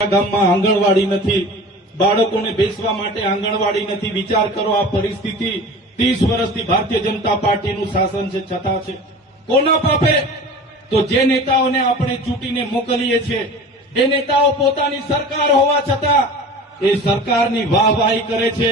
ગામમાં આંગણવાડી નથી, બાળકોને બેસવા માટે આંગણવાડી નથી. વિચાર કરો, આ પરિસ્થિતિ 30 વર્ષથી ભારતીય જનતા પાર્ટીનું શાસન છે, છતાં છે. કોના પાપે? તો જે નેતાઓને આપણે ચૂંટીને મોકલીએ છીએ એ નેતાઓ પોતાની સરકાર હોવા છતાં એ સરકારની વાહવાહી કરે છે,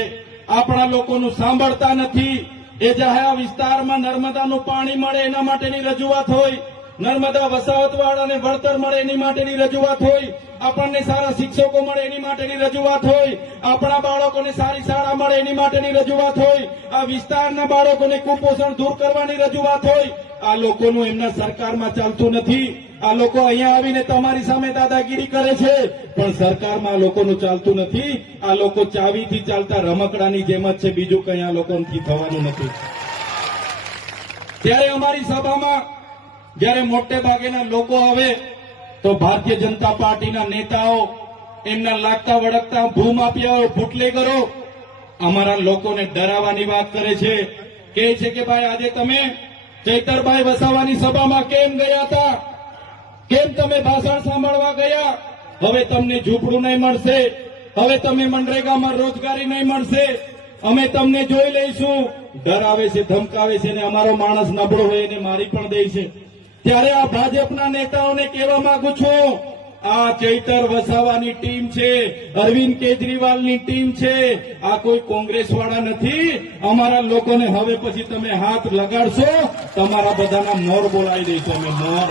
આપણા લોકોનું સાંભળતા નથી. એ જાહેર વિસ્તારમાં નર્મદાનું પાણી મળે એના માટેની રજૂઆત હોય, નર્મદા વસાવતવાળાને વળતર મળે એની માટેની રજૂઆત હોય, આપણને સારા શિક્ષકો મળે એની માટેની રજૂઆત હોય, આપણા બાળકોને સારી શાળા મળે એની માટેની રજૂઆત હોય, આ વિસ્તારના બાળકોને કુપોષણ દૂર કરવાની રજૂઆત હોય. આ લોકોનું એમના સરકારમાં ચાલતું નથી. આ લોકો અહીંયા આવીને તમારી સામે દાદાગીરી કરે છે, પણ સરકારમાં આ લોકોનું ચાલતું નથી. આ લોકો ચાવીથી ચાલતા રમકડાની જેમ જ છે, બીજું કંઈ આ લોકોથી થવાનું નથી. ત્યારે અમારી સભામાં જ્યારે મોટે ભાગેના લોકો આવે તો ભારતીય જનતા પાર્ટીના નેતાઓ એમના લાગતા વળગતા ભૂમાફિયાઓ, બુટલેગરો અમારા લોકોને ડરાવવાની વાત કરે છે. કહે છે કે ભાઈ આજે તમે ચૈતરભાઈ વસાવાની સભામાં કેમ ગયા હતા, કેમ તમે ભાષણ સાંભળવા ગયા? હવે તમને ઝૂંપડું નહીં મળશે, હવે તમે મનરેગામાં રોજગારી નહીં મળશે, અમે તમને જોઈ લઈશું. ડરાવે છે, ધમકાવે છે, અને અમારો માણસ નબળો હોય એને મારી પણ દે છે. ત્યારે આ ભાજપના નેતાઓને કહેવા માંગુ છું, આ ચૈતર વસાવાની ટીમ છે, અરવિંદ કેજરીવાલની ટીમ છે, આ કોઈ કોંગ્રેસ વાળા નથી. અમારા લોકોને હવે પછી તમે હાથ લગાડશો, તમારા બધાના મોર બોલાવી દઈશું અમે, મોર.